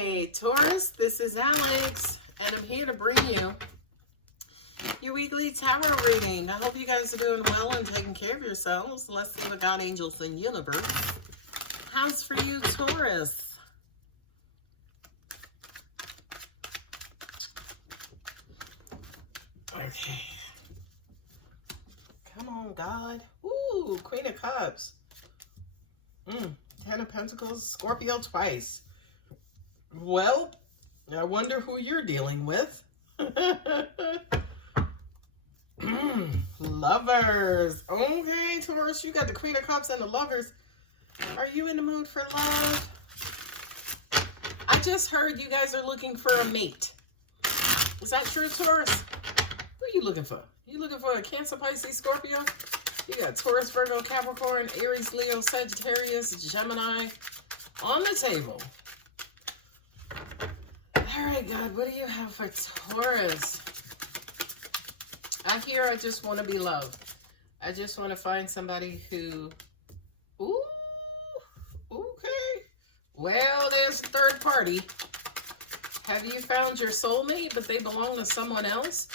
Hi, Taurus. This is Alex, and I'm here to bring you your weekly tarot reading. I hope you guys are doing well and taking care of yourselves. Let's see what God, angels, and universe has for you, Taurus. Okay. Come on, God. Ooh, Queen of Cups. Ten of Pentacles, Scorpio twice. Well, I wonder who you're dealing with. Lovers. Okay, Taurus, you got the Queen of Cups and the Lovers. Are you in the mood for love? I just heard you guys are looking for a mate. Is that true, Taurus? Who are you looking for? You looking for a Cancer, Pisces, Scorpio? You got Taurus, Virgo, Capricorn, Aries, Leo, Sagittarius, Gemini on the table. All right, God, what do you have for Taurus? I just want to be loved. I just want to find somebody who... Ooh, okay. Well, there's a third party. Have you found your soulmate, but they belong to someone else?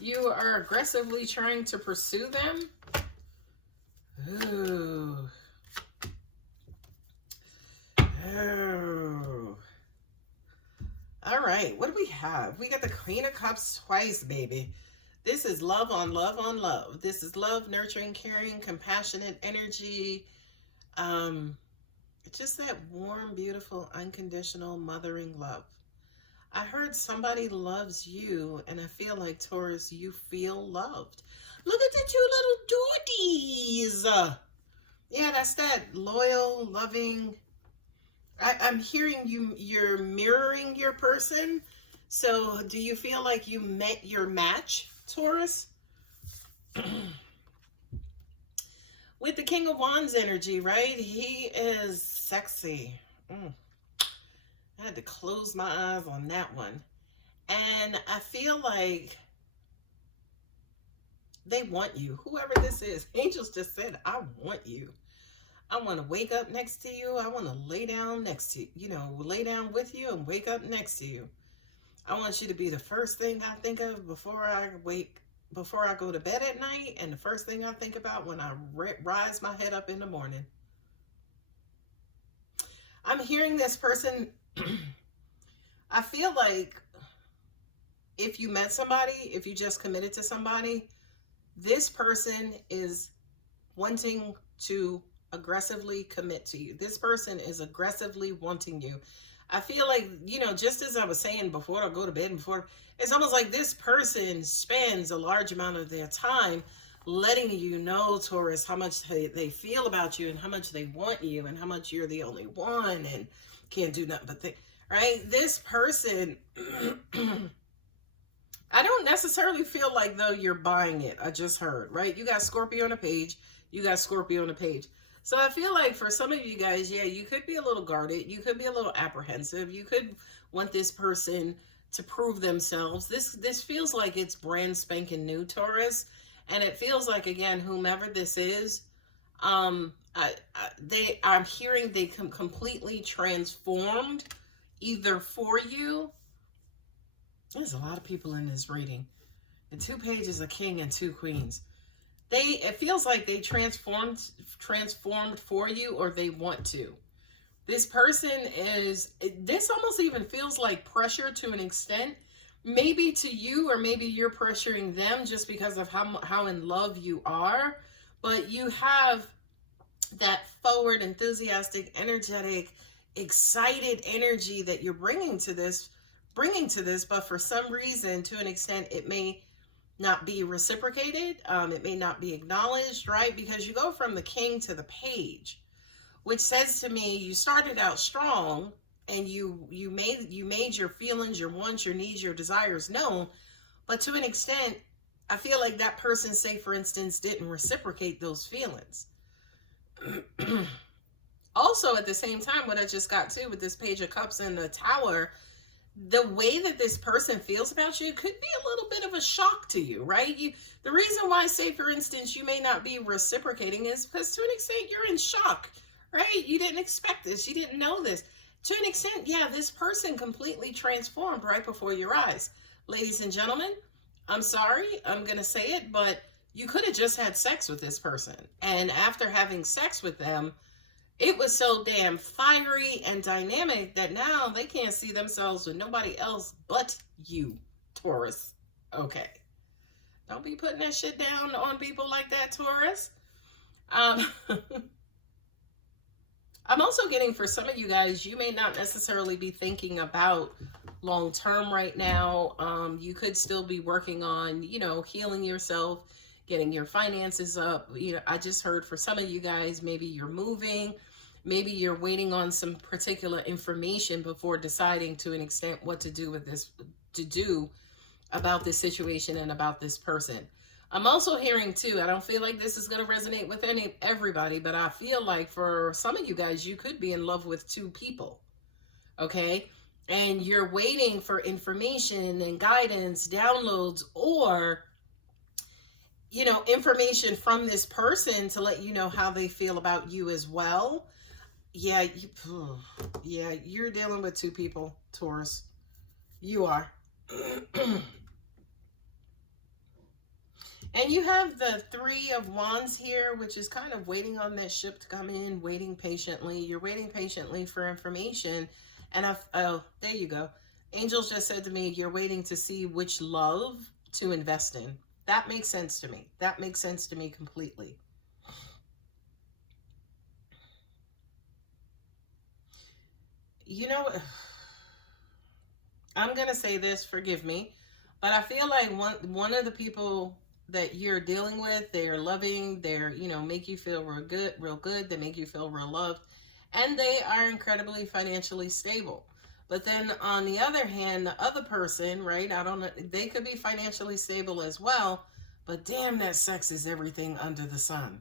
You are aggressively trying to pursue them? Ooh. Oh. All right, what do we have? We got the Queen of Cups twice, baby. This is love on love on love. This is love, nurturing, caring, compassionate energy. Just that warm, beautiful, unconditional, mothering love. I heard somebody loves you, and I feel like, Taurus, you feel loved. Look at the two little doggies. Yeah, that's that loyal, loving... I'm hearing you're mirroring your person. So do you feel like you met your match, Taurus? With the King of Wands energy, right? He is sexy. I had to close my eyes on that one. And I feel like they want you. Whoever this is, angels just said, I want you. I want to wake up next to you. I want to lay down next to you, lay down with you and wake up next to you. I want you to be the first thing I think of before I go to bed at night, and the first thing I think about when I rise my head up in the morning. I'm hearing this person. I feel like if you met somebody, if you just committed to somebody, this person is wanting to aggressively commit to you. This person is aggressively wanting you. I feel like, just as I was saying before I go to bed, it's almost like this person spends a large amount of their time letting you know, Taurus, how much they feel about you and how much they want you and how much you're the only one and can't do nothing but think, right? This person, I don't necessarily feel like, though, you're buying it. I just heard, right? You got Scorpio on the page. You got Scorpio on the page. So I feel like for some of you guys, yeah, you could be a little guarded. You could be a little apprehensive. You could want this person to prove themselves. This feels like it's brand spanking new, Taurus. And it feels like, again, whomever this is, I'm hearing they completely transformed either for you. There's a lot of people in this reading. The 2 pages, a king and 2 queens. It feels like they transformed for you, or they want to. This person this almost even feels like pressure to an extent, maybe to you, or maybe you're pressuring them just because of how in love you are. But you have that forward, enthusiastic, energetic, excited energy that you're bringing to this, but for some reason, to an extent, it may not be reciprocated. It may not be acknowledged, right? Because you go from the king to the page, which says to me, you started out strong and you made your feelings, your wants, your needs, your desires known. But to an extent, I feel like that person, say for instance, didn't reciprocate those feelings. Also, at the same time, what I just got to with this Page of Cups and the Tower, the way that this person feels about you could be a little bit of a shock to you, right? The reason why, say for instance, you may not be reciprocating is because to an extent you're in shock, right? You didn't expect this. You didn't know this. To an extent, yeah, this person completely transformed right before your eyes. Ladies and gentlemen, I'm sorry, I'm going to say it, but you could have just had sex with this person. And after having sex with them, it was so damn fiery and dynamic that now they can't see themselves with nobody else but you, Taurus. Okay. Don't be putting that shit down on people like that, Taurus. I'm also getting, for some of you guys, you may not necessarily be thinking about long term right now. You could still be working on, healing yourself, getting your finances up. I just heard for some of you guys, maybe you're moving, maybe you're waiting on some particular information before deciding to an extent what to do with this, to do about this situation and about this person. I'm also hearing too, I don't feel like this is going to resonate with everybody, but I feel like for some of you guys, you could be in love with two people, okay? And you're waiting for information and guidance, downloads, or, information from this person to let you know how they feel about you as well. Yeah, you're dealing with two people, Taurus. You are. And you have the Three of Wands here, which is kind of waiting on that ship to come in, waiting patiently. You're waiting patiently for information. And oh, there you go. Angels just said to me, you're waiting to see which love to invest in. That makes sense to me. That makes sense to me completely. I'm going to say this, forgive me, but I feel like one of the people that you're dealing with, they're loving, they're, make you feel real good. They make you feel real loved, and they are incredibly financially stable. But then on the other hand, the other person, right? I don't know, they could be financially stable as well, but damn, that sex is everything under the sun.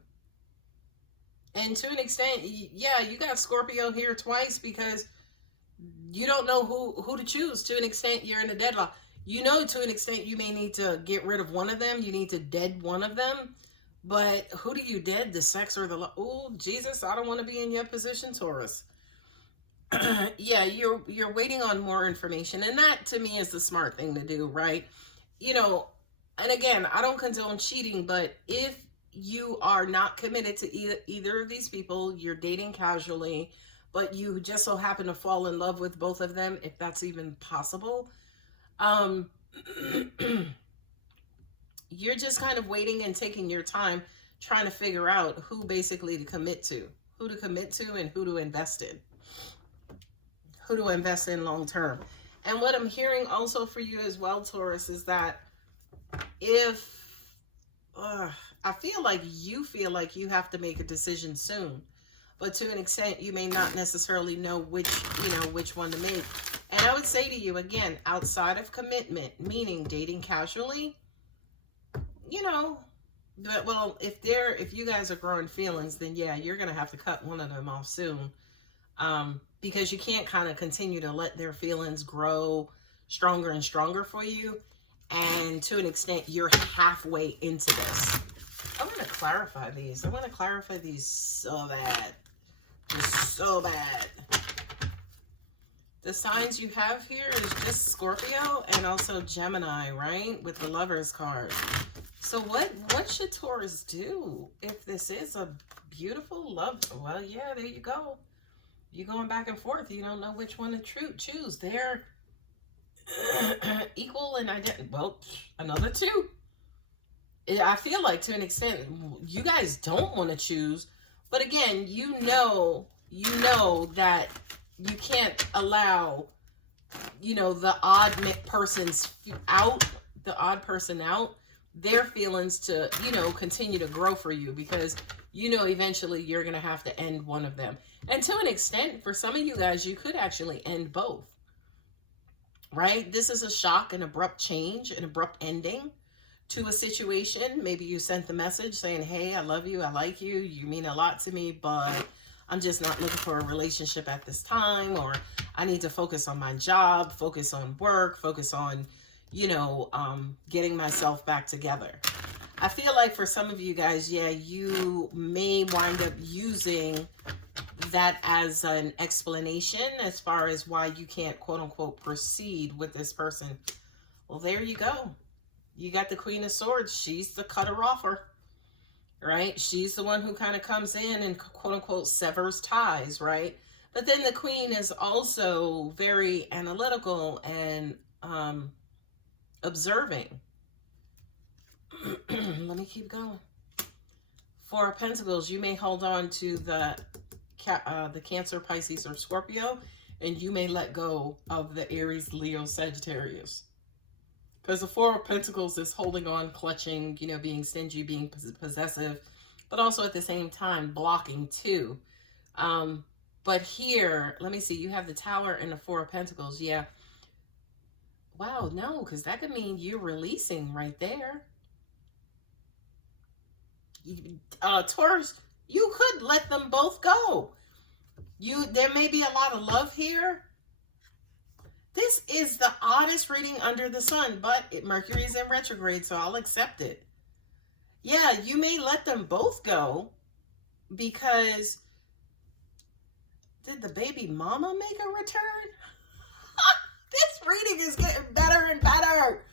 And to an extent, yeah, you got Scorpio here twice because you don't know who to choose. To an extent, you're in a deadlock. To an extent, you may need to get rid of one of them. You need to dead one of them. But who do you dead? The sex or the love? Oh, Jesus, I don't want to be in your position, Taurus. Yeah, you're waiting on more information. And that, to me, is the smart thing to do, right? And again, I don't condone cheating, but if you are not committed to either of these people, you're dating casually, but you just so happen to fall in love with both of them, if that's even possible, you're just kind of waiting and taking your time trying to figure out who basically to commit to, and who to invest in long term. And what I'm hearing also for you as well, Taurus, is that if I feel like you have to make a decision soon, but to an extent, you may not necessarily know which one to make. And I would say to you, again, outside of commitment, meaning dating casually, well, if you guys are growing feelings, then yeah, you're going to have to cut one of them off soon. Because you can't kind of continue to let their feelings grow stronger and stronger for you. And to an extent, you're halfway into this. I want to clarify these. So bad. Just so bad. The signs you have here is just Scorpio and also Gemini, right? With the Lovers card. So what should Taurus do if this is a beautiful love? Well, yeah, there you go. You're going back and forth. You don't know which one to choose. They're equal and identical. Well, another two. I feel like to an extent, you guys don't want to choose. But again, you know that you can't allow, the odd person out, their feelings to, continue to grow for you, because, eventually you're going to have to end one of them. And to an extent, for some of you guys, you could actually end both, right? This is a shock, an abrupt change, an abrupt ending to a situation. Maybe you sent the message saying, hey, I love you, I like you, you mean a lot to me, but I'm just not looking for a relationship at this time, or I need to focus on my job, focus on work, focus on, getting myself back together. I feel like for some of you guys, yeah, you may wind up using that as an explanation as far as why you can't, quote unquote, proceed with this person. Well, there you go. You got the Queen of Swords. She's the cutter-offer, right? She's the one who kind of comes in and, quote unquote, severs ties, right? But then the Queen is also very analytical and observing. Let me keep going. Four of Pentacles, you may hold on to the Cancer, Pisces, or Scorpio, and you may let go of the Aries, Leo, Sagittarius. Because the Four of Pentacles is holding on, clutching, you know, being stingy, being possessive, but also at the same time blocking too. But here, let me see, you have the Tower and the Four of Pentacles. Yeah. Wow, no, because that could mean you're releasing right there. Taurus, you could let them both go. There may be a lot of love here. This is the oddest reading under the sun, but Mercury is in retrograde, so I'll accept it. Yeah, you may let them both go because did the baby mama make a return? This reading is getting better and better.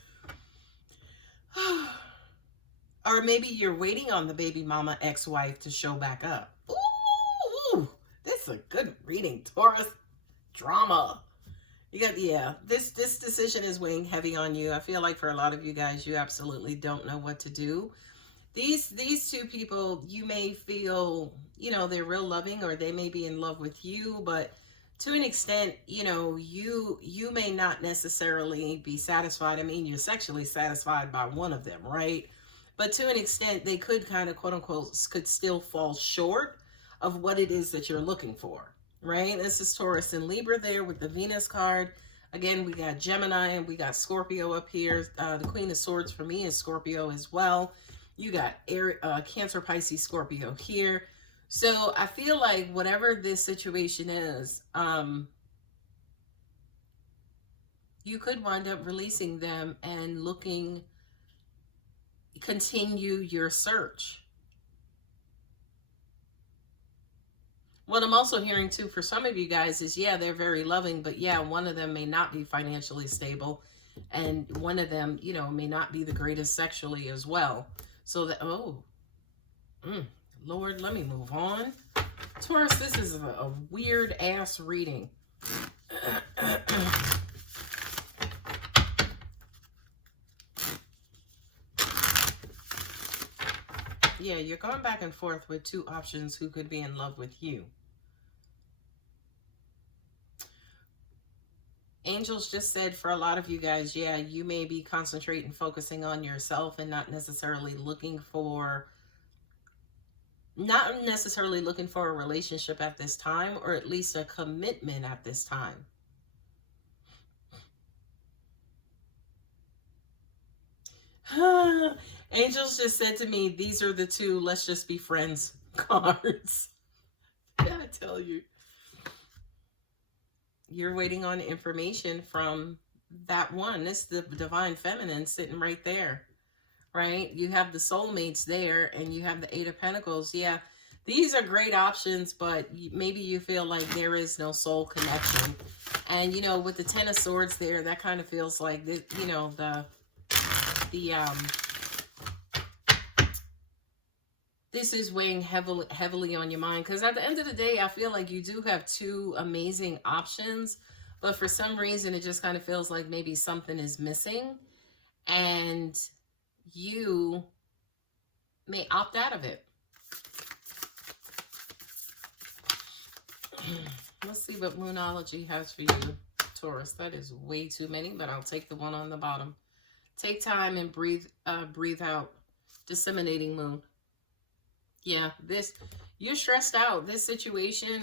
Or maybe you're waiting on the baby mama ex-wife to show back up. Ooh, this is a good reading, Taurus. Drama. You got, yeah, this decision is weighing heavy on you. I feel like for a lot of you guys, you absolutely don't know what to do. These two people, you may feel, you know, they're real loving, or they may be in love with you, but to an extent, you know, you may not necessarily be satisfied. I mean, you're sexually satisfied by one of them, right? But to an extent, they could kind of, quote unquote, could still fall short of what it is that you're looking for, right? This is Taurus and Libra there with the Venus card. Again, we got Gemini and we got Scorpio up here. The Queen of Swords for me is Scorpio as well. You got Cancer, Pisces, Scorpio here. So I feel like whatever this situation is, you could wind up releasing them and continue your search. What I'm also hearing too for some of you guys is, yeah, they're very loving, but yeah, one of them may not be financially stable, and one of them, you know, may not be the greatest sexually as well. So that, Lord, let me move on. Taurus, this is a weird ass reading. Yeah, you're going back and forth with two options who could be in love with you. Angels just said for a lot of you guys, yeah, you may be concentrating, focusing on yourself and not necessarily looking for a relationship at this time, or at least a commitment at this time. Angels just said to me, these are the two let's just be friends cards. Did I tell you? You're waiting on information from that one. This is the divine feminine sitting right there, right? You have the soulmates there, and you have the Eight of Pentacles. Yeah, these are great options, but maybe you feel like there is no soul connection. And, you know, with the Ten of Swords there, that kind of feels like, you know, this is weighing heavily on your mind, because at the end of the day, I feel like you do have two amazing options, but for some reason, it just kind of feels like maybe something is missing, and you may opt out of it. Let's see what Moonology has for you, Taurus. That is way too many, but I'll take the one on the bottom. Take time and breathe out. Disseminating moon. Yeah, you're stressed out. This situation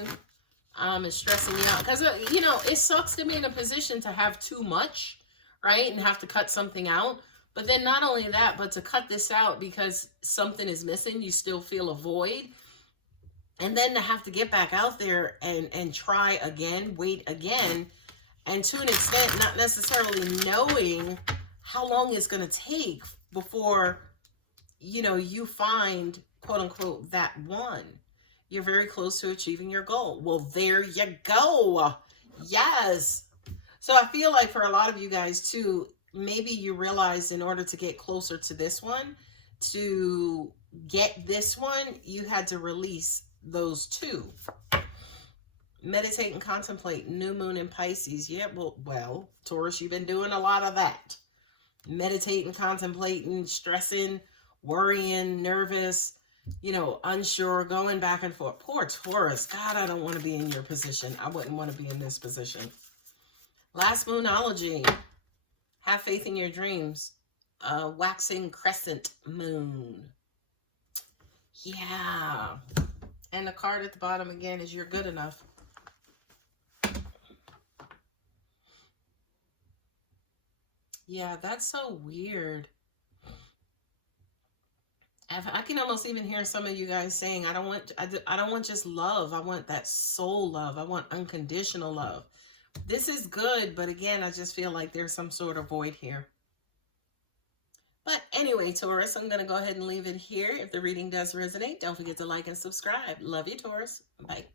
is stressing you out. Because, you know, it sucks to be in a position to have too much, right? And have to cut something out. But then not only that, but to cut this out because something is missing, you still feel a void. And then to have to get back out there and try again, wait again. And to an extent, not necessarily knowing how long it's going to take before, you know, you find, quote unquote, that one. You're very close to achieving your goal. Well, there you go. Yes. So I feel like for a lot of you guys too, maybe you realized in order to get closer to this one, to get this one, you had to release those two. Meditate and contemplate. New moon in Pisces. Yeah, well, Taurus, you've been doing a lot of that. Meditating, contemplating, stressing, worrying, nervous, you know, unsure, going back and forth. Poor Taurus. God, I don't want to be in your position. I wouldn't want to be in this position. Last moonology. Have faith in your dreams. Waxing crescent moon. Yeah. And the card at the bottom again is you're good enough. Yeah, that's so weird. I can almost even hear some of you guys saying, I don't want just love. I want that soul love. I want unconditional love. This is good, but again, I just feel like there's some sort of void here. But anyway, Taurus, I'm going to go ahead and leave it here. If the reading does resonate, don't forget to like and subscribe. Love you, Taurus. Bye.